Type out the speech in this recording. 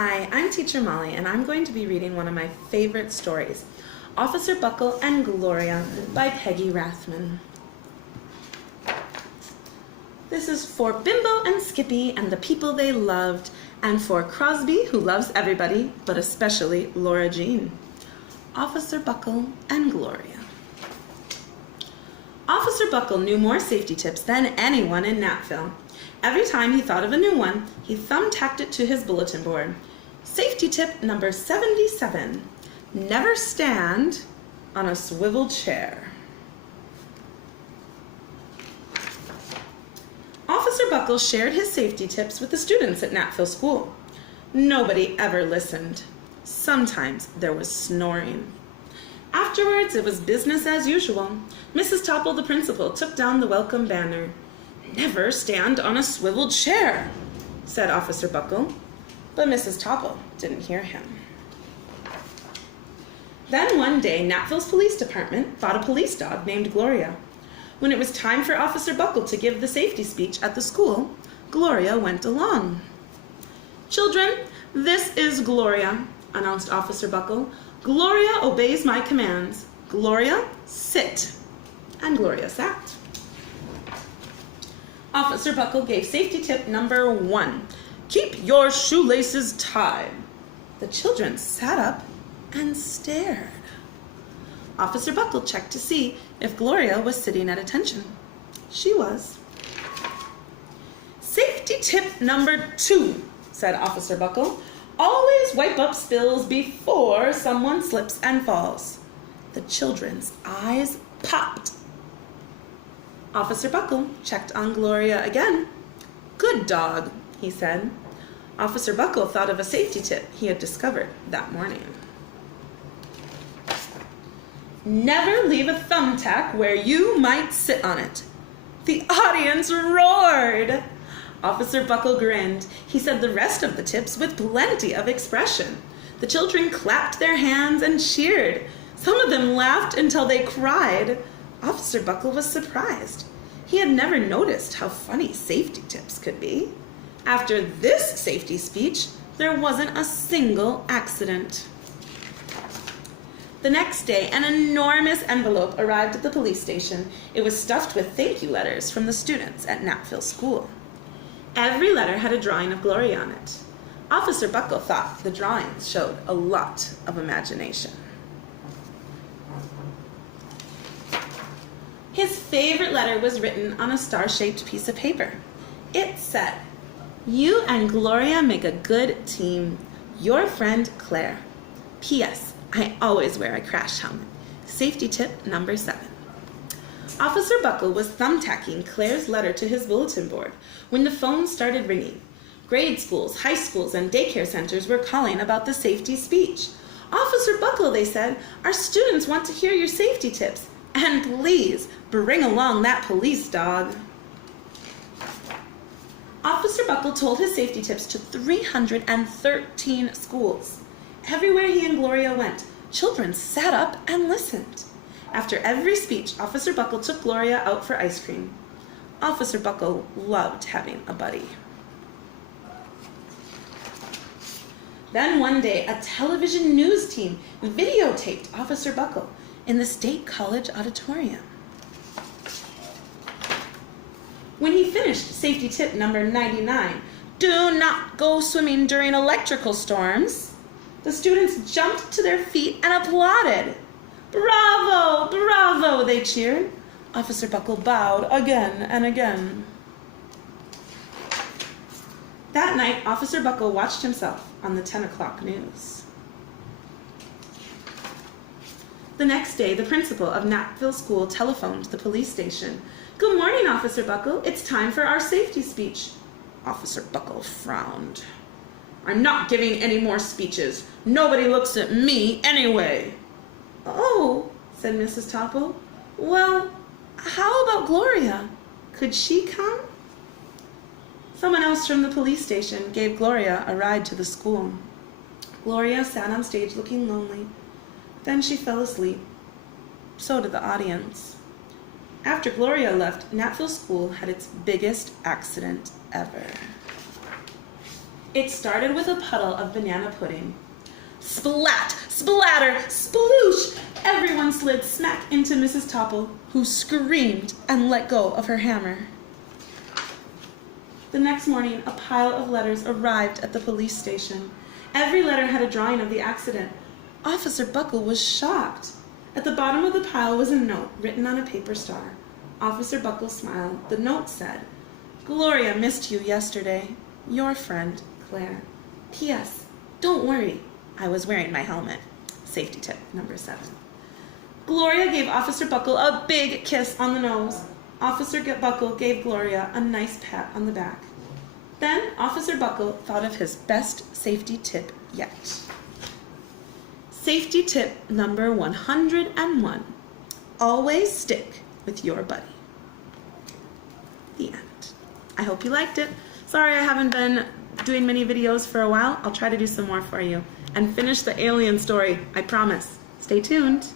Hi, I'm Teacher Molly, and I'm going to be reading one of my favorite stories, Officer Buckle and Gloria by Peggy Rathman. This is for Bimbo and Skippy and the people they loved, and for Crosby, who loves everybody, but especially Laura Jean. Officer Buckle and Gloria. Officer Buckle knew more safety tips than anyone in Natville. Every time he thought of a new one, he thumbtacked it to his bulletin board. Safety tip number 77, never stand on a swivel chair. Officer Buckle shared his safety tips with the students at Natville School. Nobody ever listened. Sometimes there was snoring. Afterwards, it was business as usual. Mrs. Topple, the principal, took down the welcome banner. "Never stand on a swivel chair," said Officer Buckle, but Mrs. Topple didn't hear him. Then one day, Natville's police department bought a police dog named Gloria. When it was time for Officer Buckle to give the safety speech at the school, Gloria went along. "Children, this is Gloria," announced Officer Buckle. "Gloria obeys my commands. Gloria, sit." And Gloria sat. Officer Buckle gave safety tip number 1, keep your shoelaces tied. The children sat up and stared. Officer Buckle checked to see if Gloria was sitting at attention. She was. Safety tip number 2, said Officer Buckle, always wipe up spills before someone slips and falls. The children's eyes popped. Officer Buckle checked on Gloria again. "Good dog," he said. Officer Buckle thought of a safety tip he had discovered that morning. Never leave a thumbtack where you might sit on it. The audience roared. Officer Buckle grinned. He said the rest of the tips with plenty of expression. The children clapped their hands and cheered. Some of them laughed until they cried. Officer Buckle was surprised. He had never noticed how funny safety tips could be. After this safety speech, there wasn't a single accident. The next day, an enormous envelope arrived at the police station. It was stuffed with thank you letters from the students at Natville School. Every letter had a drawing of Gloria on it. Officer Buckle thought the drawings showed a lot of imagination. His favorite letter was written on a star-shaped piece of paper. It said, "You and Gloria make a good team. Your friend, Claire. P.S. I always wear a crash helmet. Safety tip number 7. Officer Buckle was thumbtacking Claire's letter to his bulletin board when the phone started ringing. Grade schools, high schools, and daycare centers were calling about the safety speech. "Officer Buckle," they said, "our students want to hear your safety tips. And please, bring along that police dog." Officer Buckle told his safety tips to 313 schools. Everywhere he and Gloria went, children sat up and listened. After every speech, Officer Buckle took Gloria out for ice cream. Officer Buckle loved having a buddy. Then one day, a television news team videotaped Officer Buckle in the State College auditorium. When he finished safety tip number 99, do not go swimming during electrical storms, the students jumped to their feet and applauded. "Bravo, bravo," they cheered. Officer Buckle bowed again and again. That night, Officer Buckle watched himself on the 10 o'clock news. The next day, the principal of Natville School telephoned the police station. "Good morning, Officer Buckle. It's time for our safety speech." Officer Buckle frowned. "I'm not giving any more speeches. Nobody looks at me anyway." "Oh," said Mrs. Topple. "Well, how about Gloria? Could she come?" Someone else from the police station gave Gloria a ride to the school. Gloria sat on stage looking lonely. Then she fell asleep. So did the audience. After Gloria left, Natville School had its biggest accident ever. It started with a puddle of banana pudding. Splat, splatter, sploosh! Everyone slid smack into Mrs. Topple, who screamed and let go of her hammer. The next morning, a pile of letters arrived at the police station. Every letter had a drawing of the accident. Officer Buckle was shocked. At the bottom of the pile was a note written on a paper star. Officer Buckle smiled. The note said, "Gloria missed you yesterday. Your friend, Claire. P.S. Don't worry. I was wearing my helmet." Safety tip number 7. Gloria gave Officer Buckle a big kiss on the nose. Officer Buckle gave Gloria a nice pat on the back. Then Officer Buckle thought of his best safety tip yet. Safety tip number 101. Always stick with your buddy. The end. I hope you liked it. Sorry I haven't been doing many videos for a while. I'll try to do some more for you and finish the alien story, I promise. Stay tuned.